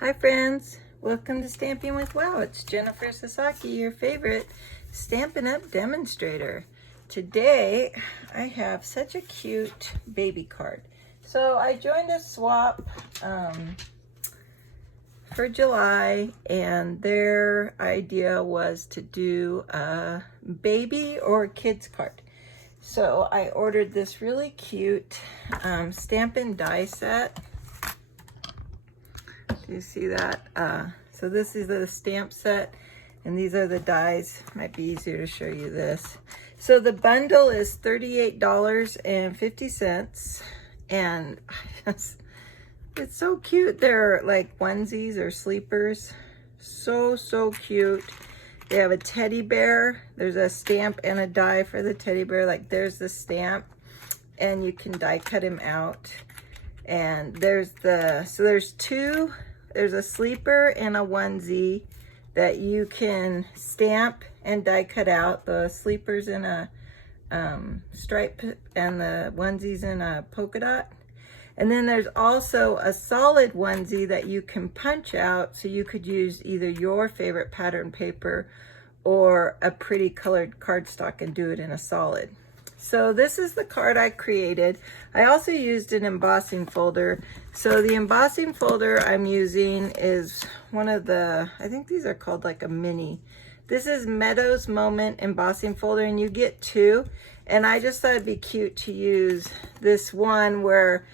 Hi friends, welcome to Stamping with Wow. It's Jennifer Sasaki, your favorite Stampin' Up demonstrator. Today I have such a cute baby card. So I joined a swap for July, and their idea was to do a baby or kids card. So I ordered this really cute Stampin' die set. You see that? So this is the stamp set, and these are the dies. Might be easier to show you this. So the bundle is $38.50, and it's so cute. They're like onesies or sleepers. So cute. They have a teddy bear. There's a stamp and a die for the teddy bear. Like there's the stamp, and you can die cut him out. And there's two. There's a sleeper and a onesie that you can stamp and die cut out. The sleeper's in a stripe and the onesie's in a polka dot. And then there's also a solid onesie that you can punch out, so you could use either your favorite pattern paper or a pretty colored cardstock and do it in a solid. So this is the card I created. I also used an embossing folder. So the embossing folder I'm using is one of the, I think these are called like a mini. This is Meadows Moment embossing folder, and you get two. And I just thought it'd be cute to use this one where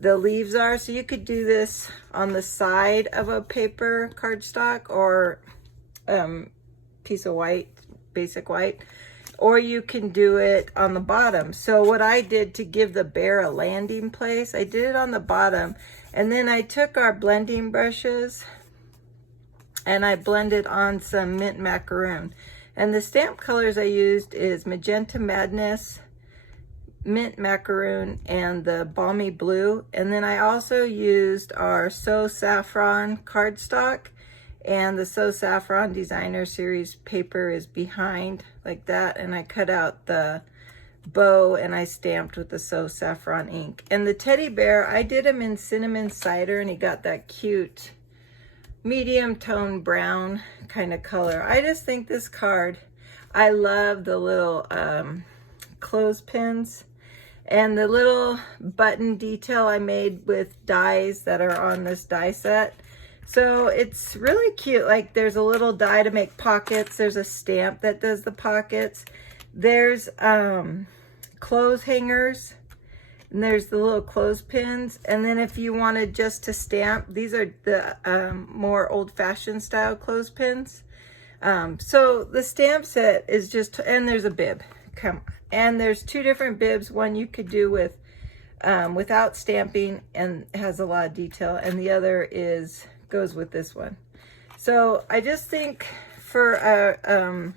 the leaves are. So you could do this on the side of a paper cardstock or piece of white, basic white. Or you can do it on the bottom. So what I did to give the bear a landing place, I did it on the bottom. And then I took our blending brushes and I blended on some mint macaron. And the stamp colors I used is Magenta Madness, mint macaron, and the Balmy blue. And then I also used our So Saffron cardstock. And the So Saffron Designer Series paper is behind like that. And I cut out the bow and I stamped with the So Saffron ink. And the teddy bear, I did him in cinnamon cider, and he got that cute medium tone brown kind of color. I just think this card, I love the little clothespins and the little button detail I made with dies that are on this die set. So it's really cute. Like there's a little die to make pockets. There's a stamp that does the pockets. There's clothes hangers, and there's the little clothespins. And then if you wanted just to stamp, these are the more old-fashioned style clothespins. So the stamp set is just, and there's a bib. And there's two different bibs. One you could do with without stamping and has a lot of detail, and the other goes with this one. So I just think for a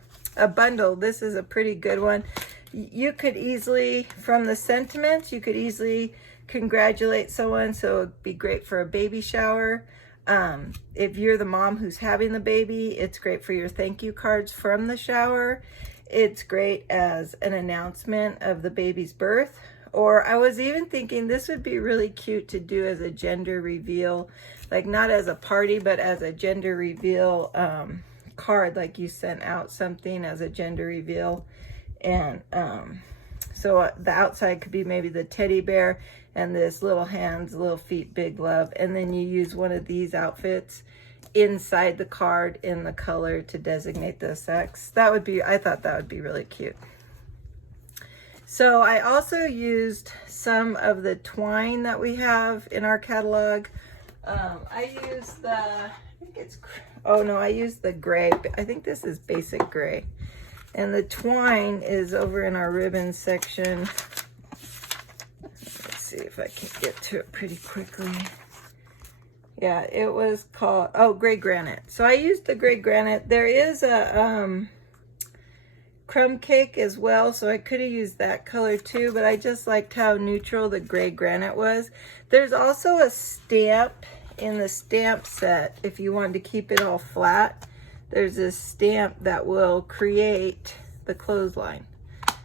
bundle, this is a pretty good one. You could easily, from the sentiments, you could easily congratulate someone. So it'd be great for a baby shower. If you're the mom who's having the baby, it's great for your thank you cards from the shower. It's great as an announcement of the baby's birth. Or I was even thinking this would be really cute to do as a gender reveal, like not as a party, but as a gender reveal card, like you sent out something as a gender reveal. And so the outside could be maybe the teddy bear and this little hands, little feet, big love. And then you use one of these outfits inside the card in the color to designate the sex. That would be, I thought that would be really cute. So I also used some of the twine that we have in our catalog. I used the, I think it's, oh no, I used the gray. I think this is basic gray. And the twine is over in our ribbon section. Let's see if I can get to it pretty quickly. Yeah, it was called, oh, gray granite. So I used the gray granite. There is a crumb cake as well, so I could have used that color too, but I just liked how neutral the gray granite was. There's also a stamp in the stamp set. If you wanted to keep it all flat, there's a stamp that will create the clothesline.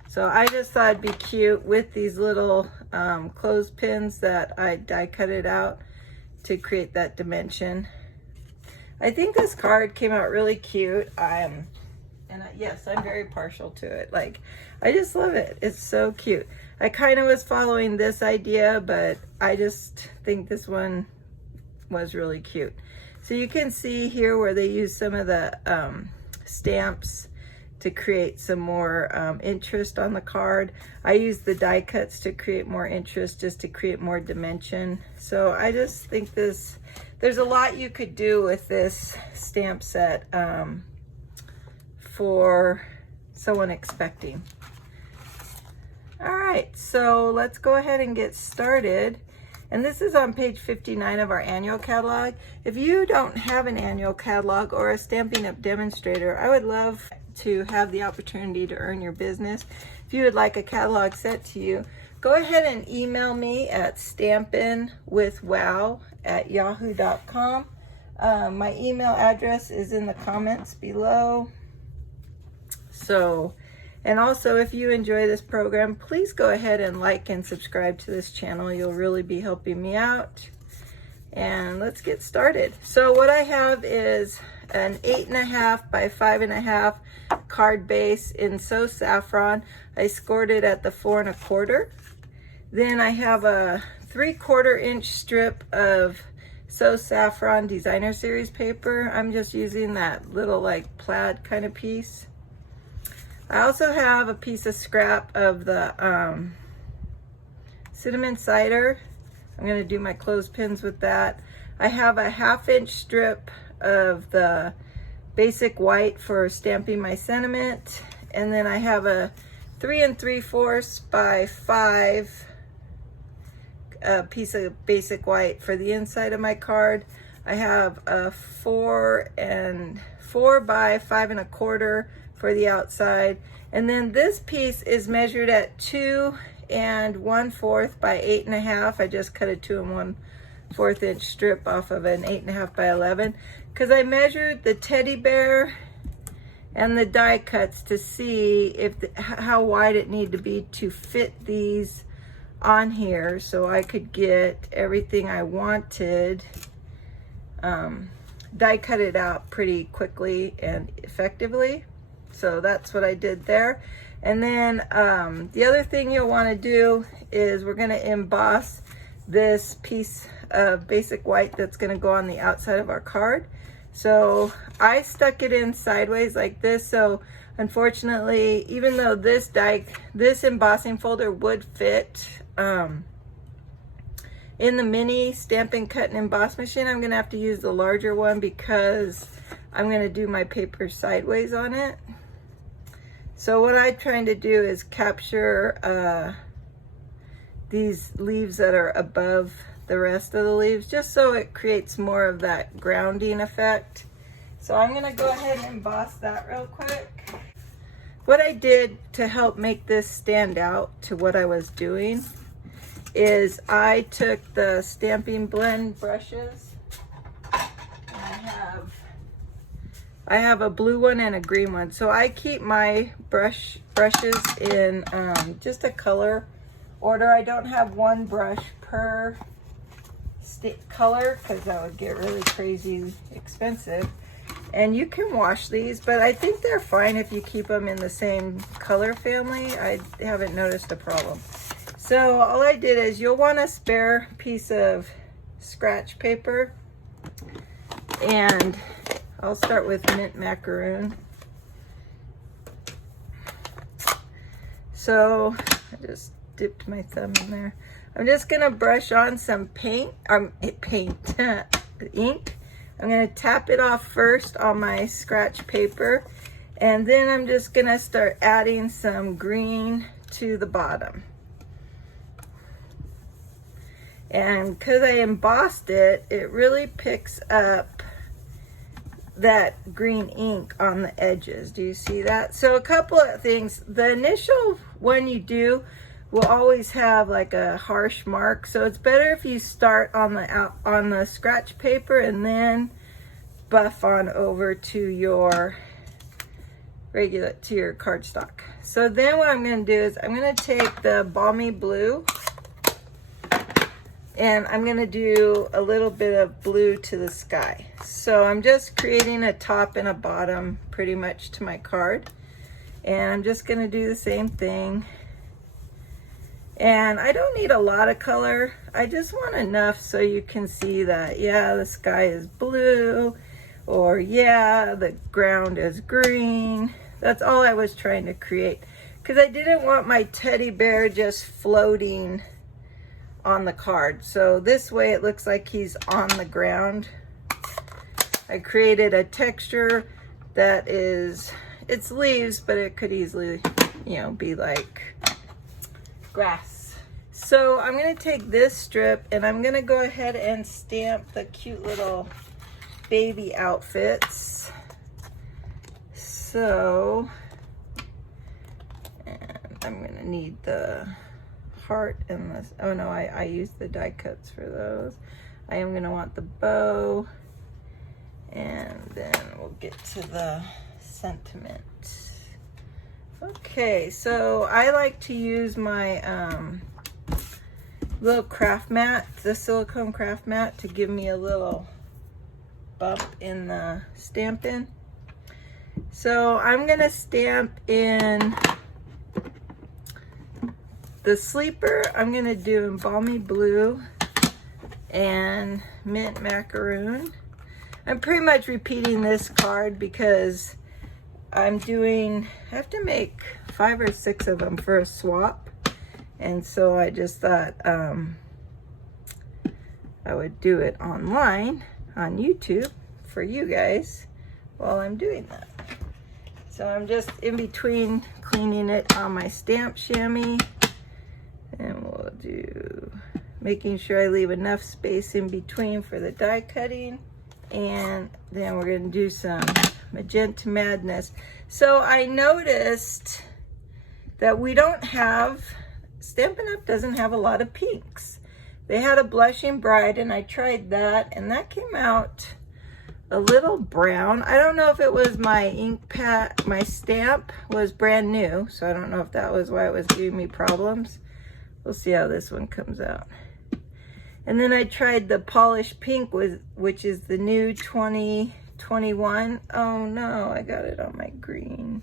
So I just thought it'd be cute with these little clothespins that I die cut it out to create that dimension. I think this card came out really cute. Yes, I'm very partial to it. Like, I just love it. It's so cute. I kind of was following this idea, but I just think this one was really cute. So you can see here where they use some of the stamps to create some more interest on the card. I use the die cuts to create more interest, just to create more dimension. So I just think there's a lot you could do with this stamp set for someone expecting. All right, so let's go ahead and get started. And this is on page 59 of our annual catalog. If you don't have an annual catalog or a Stampin' Up! Demonstrator, I would love to have the opportunity to earn your business. If you would like a catalog sent to you, go ahead and email me at stampinwithwow@yahoo.com. My email address is in the comments below. So, and also, if you enjoy this program, please go ahead and like and subscribe to this channel. You'll really be helping me out. And let's get started. So what I have is an 8.5 by 5.5 card base in So Saffron. I scored it at the 4 1/4. Then I have a 3/4 inch strip of So Saffron Designer Series paper. I'm just using that little like plaid kind of piece. I also have a piece of scrap of the cinnamon cider. I'm going to do my clothespins with that. I have a 1/2 inch strip of the basic white for stamping my sentiment. And then I have a 3 3/4 by 5 piece of basic white for the inside of my card. I have a 4 by 5 1/4 for the outside. And then this piece is measured at 2 1/4 by 8.5. I just cut a 2 1/4 inch strip off of an 8.5 by 11 because I measured the teddy bear and the die cuts to see how wide it needed to be to fit these on here so I could get everything I wanted die cut it out pretty quickly and effectively. So that's what I did there. And then the other thing you'll want to do is we're going to emboss this piece of basic white that's going to go on the outside of our card. So I stuck it in sideways like this. So unfortunately, even though this embossing folder would fit in the mini Stampin' Cut and Emboss machine, I'm going to have to use the larger one because I'm going to do my paper sideways on it. So what I'm trying to do is capture these leaves that are above the rest of the leaves, just so it creates more of that grounding effect. So I'm going to go ahead and emboss that real quick. What I did to help make this stand out to what I was doing is I took the Stampin' Blend brushes. I have a blue one and a green one. So I keep my brushes in just a color order. I don't have one brush per color because that would get really crazy expensive. And you can wash these, but I think they're fine if you keep them in the same color family. I haven't noticed a problem. So all I did is you'll want a spare piece of scratch paper, and I'll start with mint macaroon. So I just dipped my thumb in there. I'm just gonna brush on some ink. I'm gonna tap it off first on my scratch paper, and then I'm just gonna start adding some green to the bottom. And because I embossed it, it really picks up that green ink on the edges. Do you see that? So a couple of things. The initial one you do will always have like a harsh mark, so it's better if you start on the scratch paper and then buff on over to your cardstock. So then what I'm going to do is I'm going to take the Balmy blue And I'm gonna do a little bit of blue to the sky. So I'm just creating a top and a bottom pretty much to my card. And I'm just gonna do the same thing. And I don't need a lot of color. I just want enough so you can see that, yeah, the sky is blue, or yeah, the ground is green. That's all I was trying to create, because I didn't want my teddy bear just floating on the card. So this way it looks like he's on the ground. I created a texture that is, it's leaves, but it could easily, you know, be like grass. So I'm going to take this strip and I'm going to go ahead and stamp the cute little baby outfits. So, and I'm going to need the heart and this. Oh no, I used the die cuts for those. I am going to want the bow, and then we'll get to the sentiment. Okay, so I like to use my little craft mat, the silicone craft mat, to give me a little bump in the Stampin'. So I'm gonna stamp in the sleeper. I'm gonna do in Balmy Blue and Mint Macaroon. I'm pretty much repeating this card because I have to make 5 or 6 of them for a swap. And so I just thought I would do it online on YouTube for you guys while I'm doing that. So I'm just in between cleaning it on my stamp chamois, and we'll do, making sure I leave enough space in between for the die cutting. And then we're going to do some Magenta Madness. So I noticed that we don't have, Stampin' Up! Doesn't have a lot of pinks. They had a Blushing Bride, and I tried that, and that came out a little brown. I don't know if it was my ink pad, my stamp was brand new, so I don't know if that was why it was giving me problems. We'll see how this one comes out. And then I tried the Polished Pink, which is the new 2021. Oh no, I got it on my green.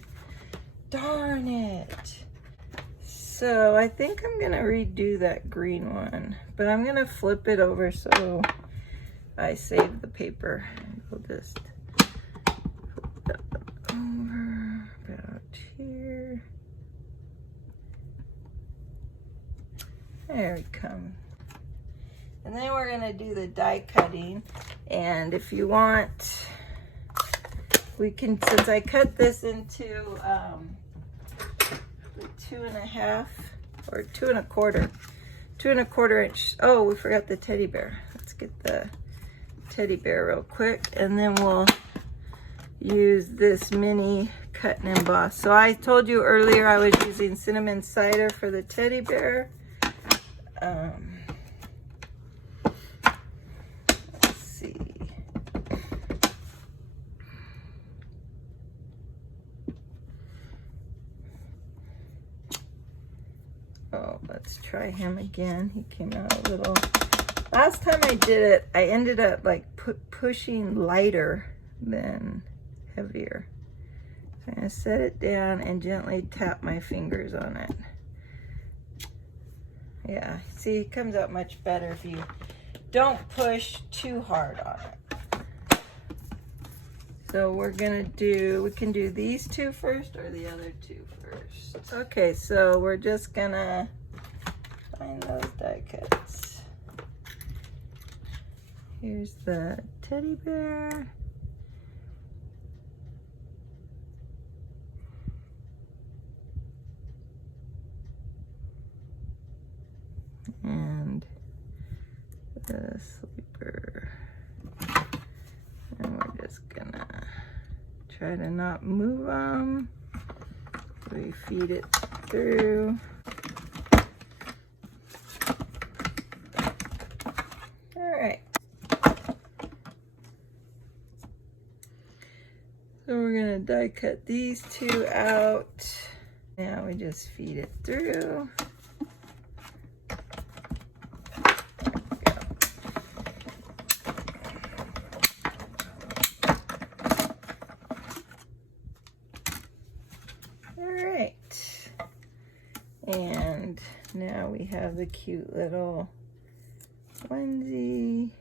Darn it. So I think I'm gonna redo that green one, but I'm gonna flip it over so I save the paper. We'll just flip that over about here. There we come. And then we're gonna do the die cutting. And if you want, we can, since I cut this into 2.5 or 2.25 inch. Oh, we forgot the teddy bear. Let's get the teddy bear real quick, and then we'll use this mini cut and emboss. So I told you earlier I was using cinnamon cider for the teddy bear. Let's see. Oh, let's try him again. He came out a little. Last time I did it, I ended up like pushing lighter than heavier. So I'm gonna set it down and gently tap my fingers on it. Yeah, see, it comes out much better if you don't push too hard on it. So we're gonna do, we can do these two first or the other two first. Okay, so we're just gonna find those die cuts. Here's the teddy bear. And the sleeper. And we're just gonna try to not move them. We feed it through. All right. So we're gonna die cut these two out. Now we just feed it through. There we go. now we have the cute little onesie.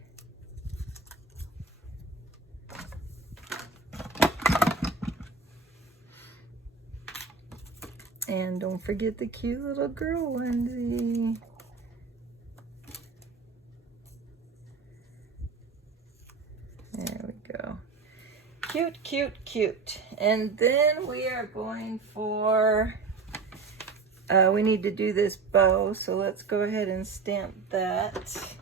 And don't forget the cute little girl onesie. There we go. Cute, cute, cute. And then we are going for, we need to do this bow, so let's go ahead and stamp that.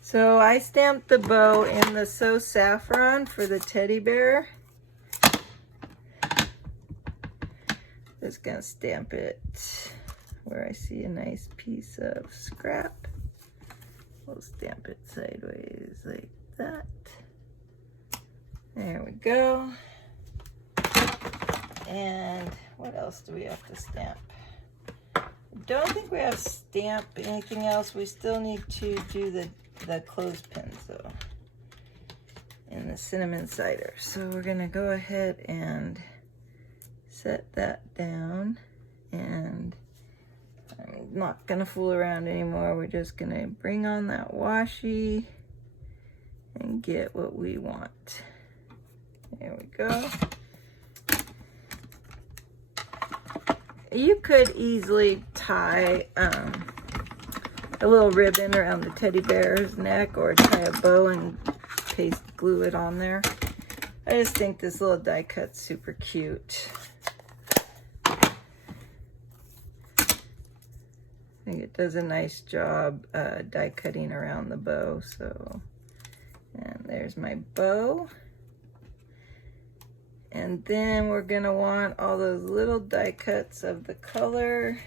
So I stamped the bow in the So Saffron for the teddy bear. Just gonna stamp it where I see a nice piece of scrap. We'll stamp it sideways like that. There we go. And what else do we have to stamp? I don't think we have to stamp anything else. We still need to do the clothespins though, and the cinnamon cider. So we're gonna go ahead and set that down, and I'm not gonna fool around anymore. We're just gonna bring on that washi and get what we want. There we go. You could easily tie a little ribbon around the teddy bear's neck, or tie a bow and glue it on there. I just think this little die cut's super cute. I think it does a nice job die cutting around the bow. So, and there's my bow. And then we're gonna want all those little die cuts of the color.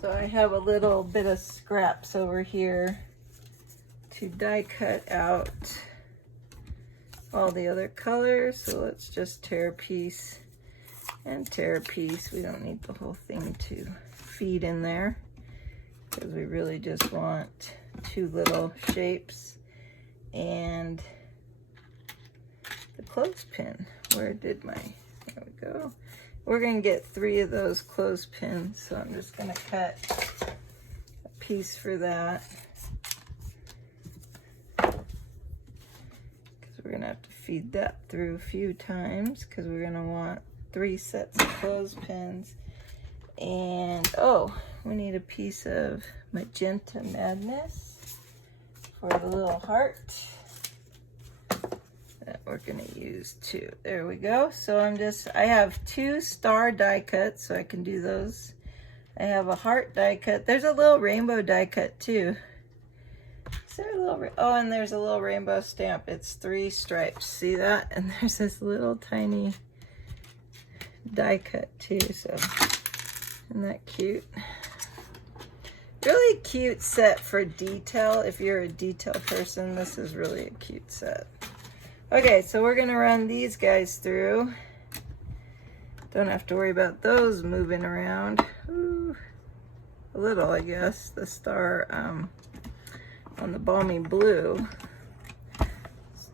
So I have a little bit of scraps over here to die cut out all the other colors. So let's just tear a piece and tear a piece. We don't need the whole thing to feed in there, because we really just want two little shapes and the clothespin. Where did my, there we go. We're gonna get 3 of those clothespins, so I'm just gonna cut a piece for that, because we're gonna have to feed that through a few times, because we're gonna want 3 sets of clothespins. And oh, we need a piece of Magenta Madness for the little heart that we're gonna use too. There we go. So I have 2 star die cuts, so I can do those. I have a heart die cut. There's a little rainbow die cut too. Is there a little, oh, and there's a little rainbow stamp. It's 3 stripes. See that? And there's this little tiny die cut too. So isn't that cute? Really cute set for detail. If you're a detail person, this is really a cute set. Okay, so we're gonna run these guys through. Don't have to worry about those moving around. Ooh, a little, I guess. The star on the Balmy blue is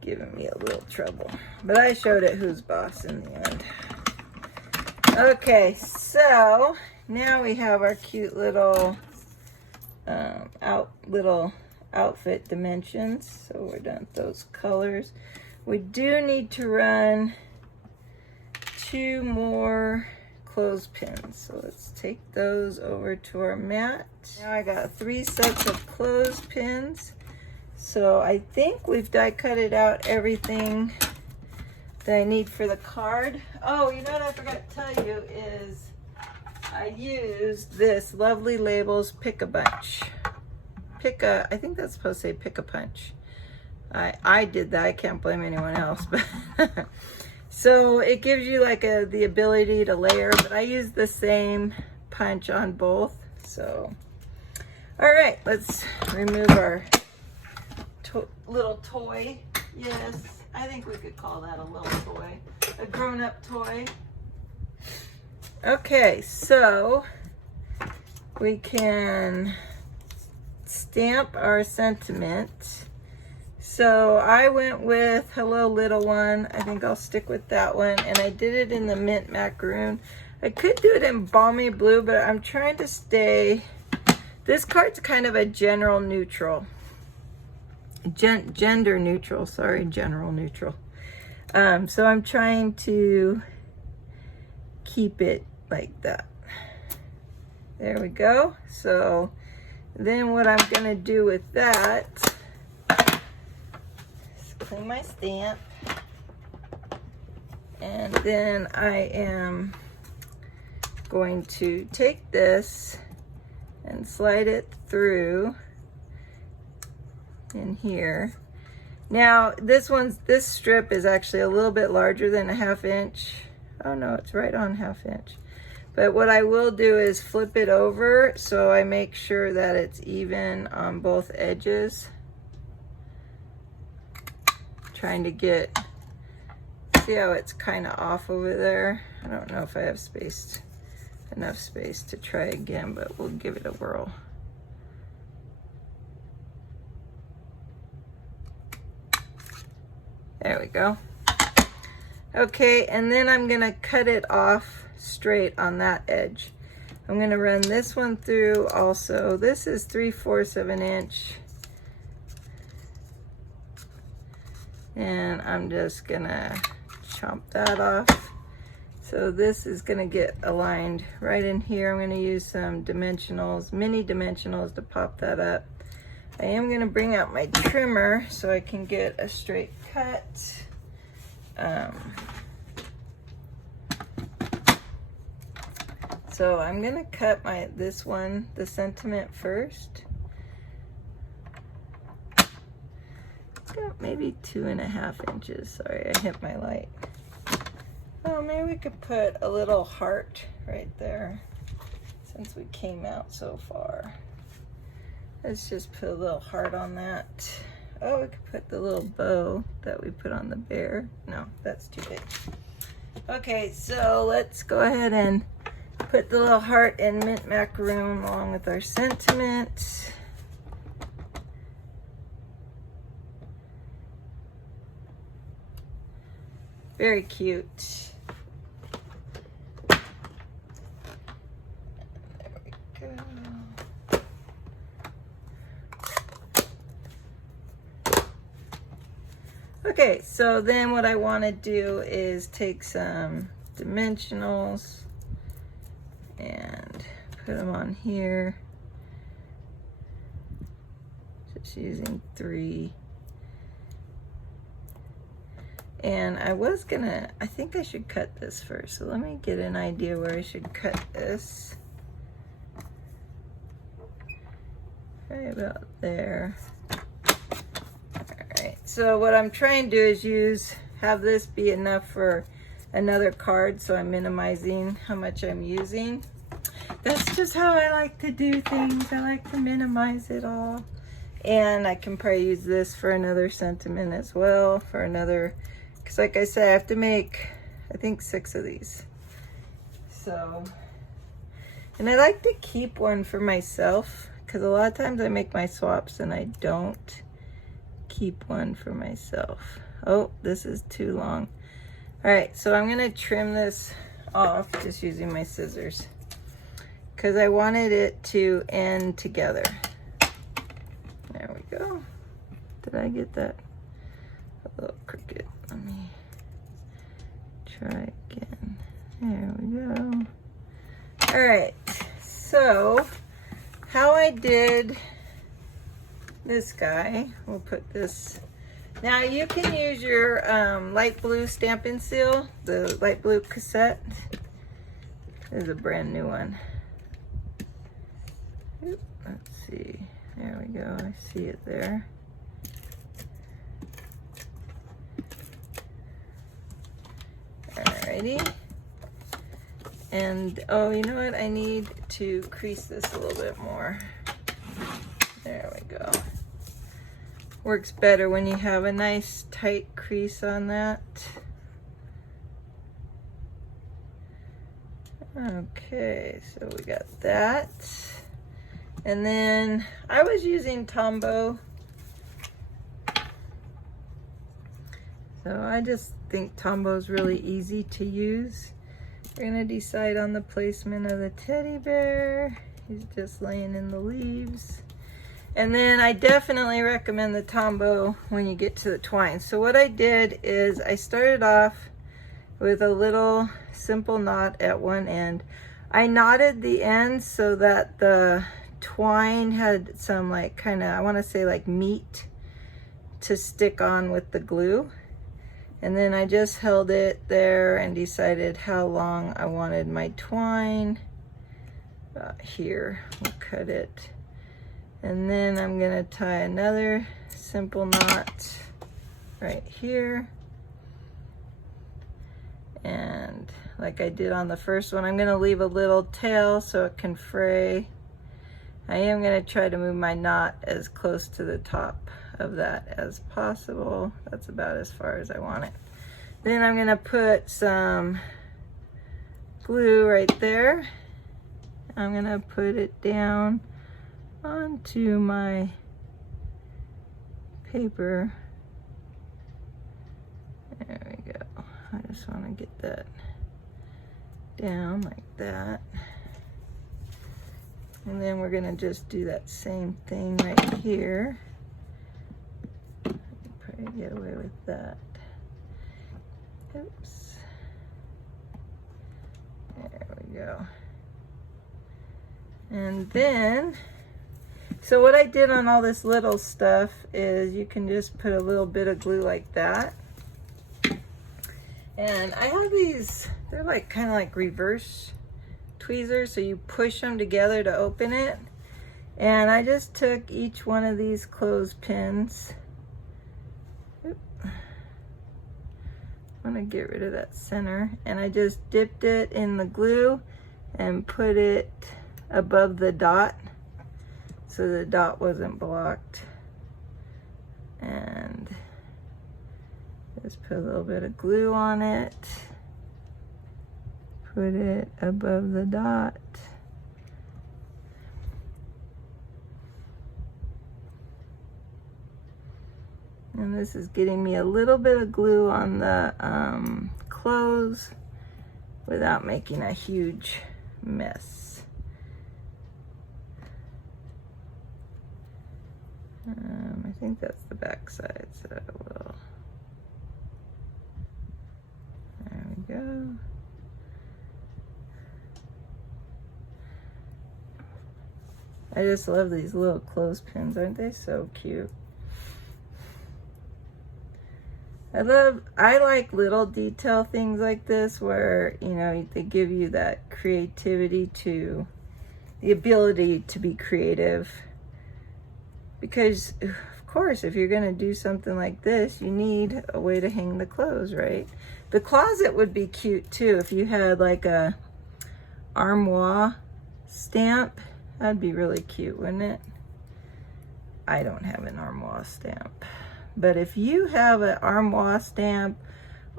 giving me a little trouble. But I showed it who's boss in the end. Okay, so now we have our cute little little outfit dimensions. So we're done with those colors. We do need to run 2 more clothespins. So let's take those over to our mat. Now I got 3 sets of clothespins. So I think we've die cutted out everything that I need for the card. Oh, you know what I forgot to tell you is I used this Lovely Labels Pick a Bunch. I think that's supposed to say Pick a Punch. I did that. I can't blame anyone else. But so it gives you like the ability to layer, but I use the same punch on both. So, all right, let's remove our little toy. Yes, I think we could call that a little toy, a grown-up toy. Okay, so we can stamp our sentiment. So I went with Hello Little One. I think I'll stick with that one. And I did it in the mint macaroon. I could do it in Balmy Blue, but I'm trying to stay, this card's kind of a general neutral. Gender neutral, sorry, general neutral. So I'm trying to keep it like that. There we go. So then what I'm gonna do with that is clean my stamp. And then I am going to take this and slide it through in here. Now this strip is actually a little bit larger than a 1/2 inch. Oh no, it's right on 1/2 inch. But what I will do is flip it over so I make sure that it's even on both edges. Trying to get, see how it's kind of off over there? I don't know if I have enough space to try again, but we'll give it a whirl. There we go. Okay, and then I'm gonna cut it off straight on that edge. I'm gonna run this one through also. This is 3/4 of an inch. And I'm just gonna chomp that off. So this is gonna get aligned right in here. I'm gonna use some dimensionals, mini dimensionals to pop that up. I am gonna bring out my trimmer so I can get a straight cut. So I'm gonna cut this one, the sentiment first. It's got maybe 2.5 inches. Sorry, I hit my light. Oh, maybe we could put a little heart right there since we came out so far. Let's just put a little heart on that. Oh, we could put the little bow that we put on the bear. No, that's too big. Okay, so let's go ahead and put the little heart in mint macaroon along with our sentiment. Very cute. There we go. Okay, so then what I want to do is take some dimensionals and put them on here. Just using 3. And I think I should cut this first. So let me get an idea where I should cut this. Right about there. Alright, so what I'm trying to do is have this be enough for another card, so I'm minimizing how much I'm using. That's just how I like to do things. I like to minimize it all. And I can probably use this for another sentiment as well, for another, because like I said, I have to make, I think 6 of these. So, and I like to keep one for myself, because a lot of times I make my swaps and I don't keep one for myself. Oh, this is too long. All right, so I'm gonna trim this off just using my scissors because I wanted it to end together. There we go. Did I get that a little crooked? Let me try again. There we go. All right, so how I did this guy, we'll put this. Now you can use your light blue Stampin' Seal, the light blue cassette. This is a brand new one. Oop, let's see, there we go, I see it there. Alrighty. And oh, you know what? I need to crease this a little bit more. There we go. Works better when you have a nice tight crease on that. Okay, so we got that. And then I was using Tombow. So I just think Tombow is really easy to use. We're gonna decide on the placement of the teddy bear. He's just laying in the leaves. And then I definitely recommend the Tombow when you get to the twine. So what I did is I started off with a little simple knot at one end. I knotted the ends so that the twine had some like kind of, I want to say like meat to stick on with the glue. And then I just held it there and decided how long I wanted my twine. Here, we'll cut it. And then I'm gonna tie another simple knot right here. And like I did on the first one, I'm gonna leave a little tail so it can fray. I am gonna try to move my knot as close to the top of that as possible. That's about as far as I want it. Then I'm gonna put some glue right there. I'm gonna put it down onto my paper. There we go. I just want to get that down like that. And then we're gonna just do that same thing right here. Probably get away with that. Oops. There we go. And then, so what I did on all this little stuff is you can just put a little bit of glue like that. And I have these, they're like kind of like reverse tweezers, so you push them together to open it. And I just took each one of these clothespins. I'm gonna get rid of that center. And I just dipped it in the glue and put it above the dot so the dot wasn't blocked. And just put a little bit of glue on it. Put it above the dot. And this is getting me a little bit of glue on the clothes without making a huge mess. I think that's the back side, so I will. There we go. I just love these little clothespins, aren't they so cute? I like little detail things like this where, you know, they give you that creativity to, the ability to be creative. Because, of course, if you're gonna do something like this, you need a way to hang the clothes, right? The closet would be cute too if you had like a armoire stamp. That'd be really cute, wouldn't it? I don't have an armoire stamp. But if you have an armoire stamp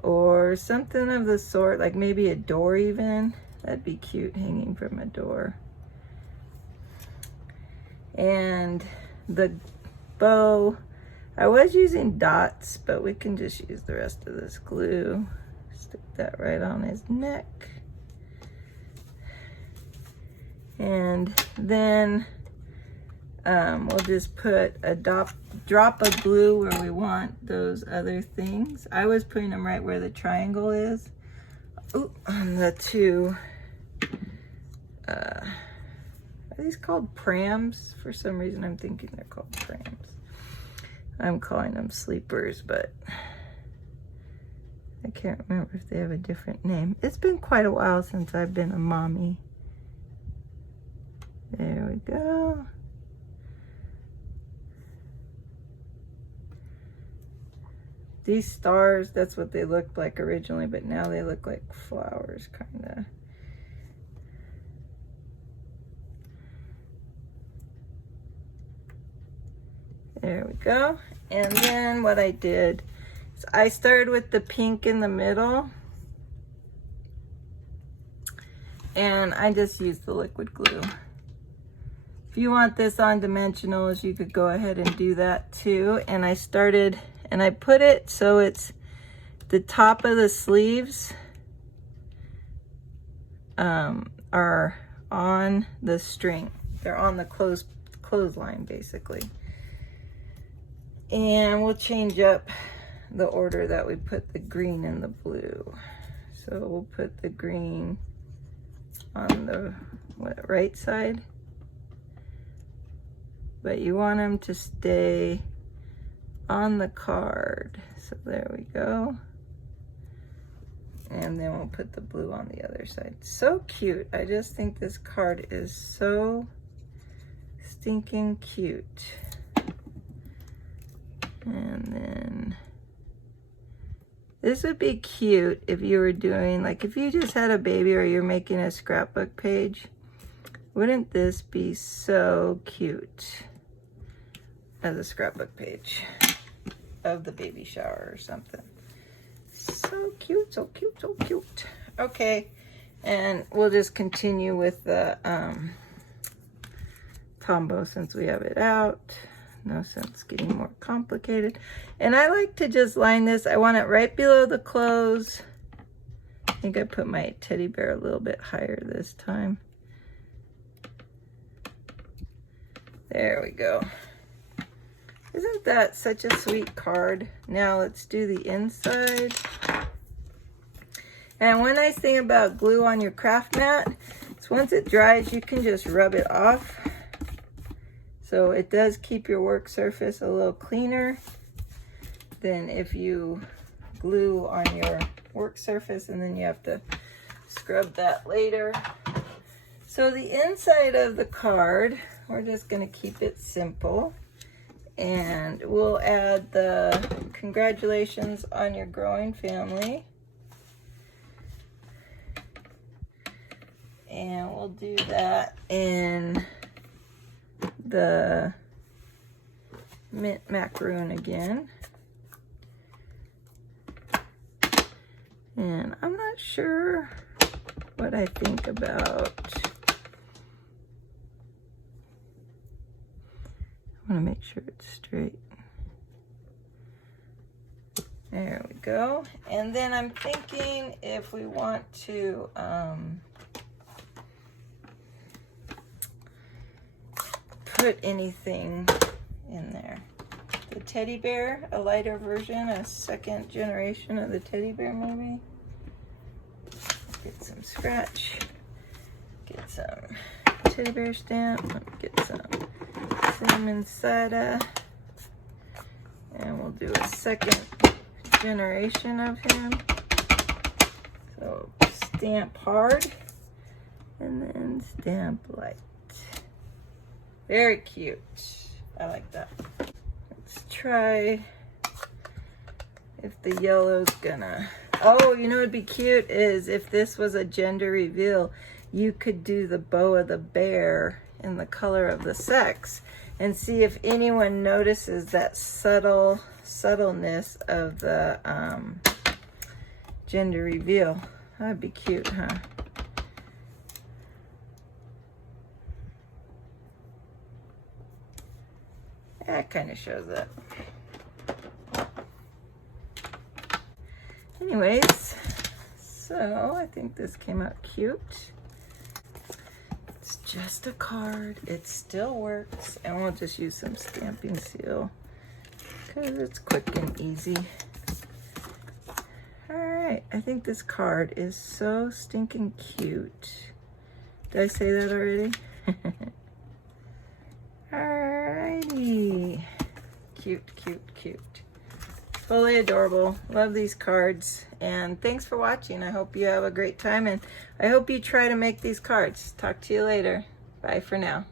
or something of the sort, like maybe a door even, that'd be cute hanging from a door. And the bow, I was using dots, but we can just use the rest of this glue. Stick that right on his neck. And then we'll just put a drop of glue where we want those other things. I was putting them right where the triangle is. Ooh, on the two, are these called prams? For some reason I'm thinking they're called prams. I'm calling them sleepers, but I can't remember if they have a different name. It's been quite a while since I've been a mommy. There we go. These stars, that's what they looked like originally, but now they look like flowers, kind of. There we go. And then what I did is I started with the pink in the middle. And I just used the liquid glue. If you want this on dimensionals, you could go ahead and do that too. And I started, and I put it so it's the top of the sleeves are on the string. They're on the clothesline basically. And we'll change up the order that we put the green and the blue. So we'll put the green on the right side, but you want them to stay on the card. So there we go. And then we'll put the blue on the other side. So cute. I just think this card is so stinking cute. And then this would be cute if you were doing, like if you just had a baby or you're making a scrapbook page. Wouldn't this be so cute as a scrapbook page of the baby shower or something? So cute, so cute, so cute. Okay, and we'll just continue with the combo since we have it out. No sense getting more complicated. And I like to just line this. I want it right below the clothes. I think I put my teddy bear a little bit higher this time. There we go. Isn't that such a sweet card? Now let's do the inside. And one nice thing about glue on your craft mat is once it dries, you can just rub it off. So it does keep your work surface a little cleaner than if you glue on your work surface and then you have to scrub that later. So the inside of the card, we're just going to keep it simple. And we'll add the congratulations on your growing family. And we'll do that in the mint macaroon again. And I'm not sure what I think about. I want to make sure it's straight. There we go. And then I'm thinking if we want to put anything in there. The teddy bear, a lighter version, a second generation of the teddy bear maybe. Get some scratch. Get some teddy bear stamp. Get some cinnamon cider. And we'll do a second generation of him. So stamp hard and then stamp light. Very cute. I like that. Let's try if the yellow's gonna... Oh, you know what'd be cute is if this was a gender reveal, you could do the bow of the bear in the color of the sex and see if anyone notices that subtleness of the gender reveal. That'd be cute, huh? That kind of shows it. Anyways, so I think this came out cute. It's just a card. It still works. And we'll just use some stamping seal because it's quick and easy. All right, I think this card is so stinking cute. Did I say that already? Alrighty. Cute, cute, cute. Totally adorable. Love these cards. And thanks for watching. I hope you have a great time and I hope you try to make these cards. Talk to you later. Bye for now.